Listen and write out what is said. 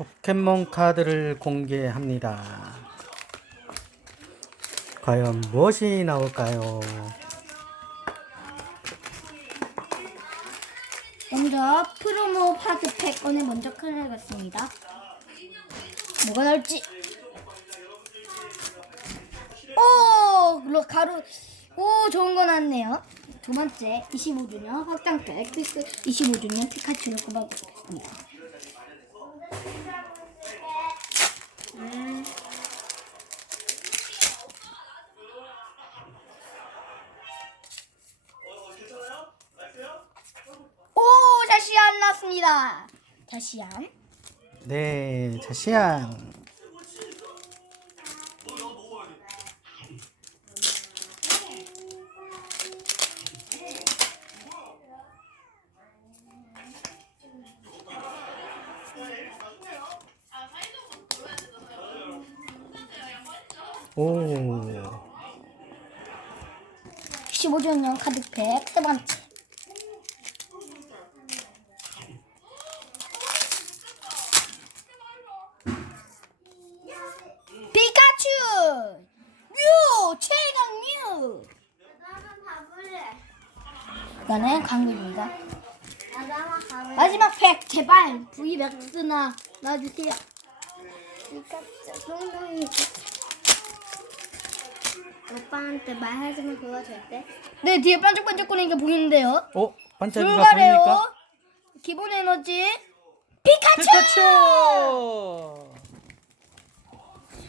포켓몬 카드를 공개합니다. 과연 무엇이 나올까요? 먼저 프로모 파트 팩건을 먼저 꺼내겠습니다. 뭐가 나올지. 오, 로 가루. 오, 좋은 거 나왔네요. 두 번째 25주년 확장팩 피크 25주년 피카츄를 꼽아보겠습니다. 나왔습니다. 자시안. 네, 자시안. 오, 15주년 카드팩 세 번째. 피카츄! 뮤! 최강 뮤! 나만 가볼래. 나만 가볼래. 마지막 팩 제발 V 맥스나 놔주세요. 오빠한테 말하지만 그거 절대. 네 뒤에 반짝반짝거리는 게 보이는데요. 어, 반짝이가 출발해요. 보입니까? 기본 에너지 피카츄! 피카츄!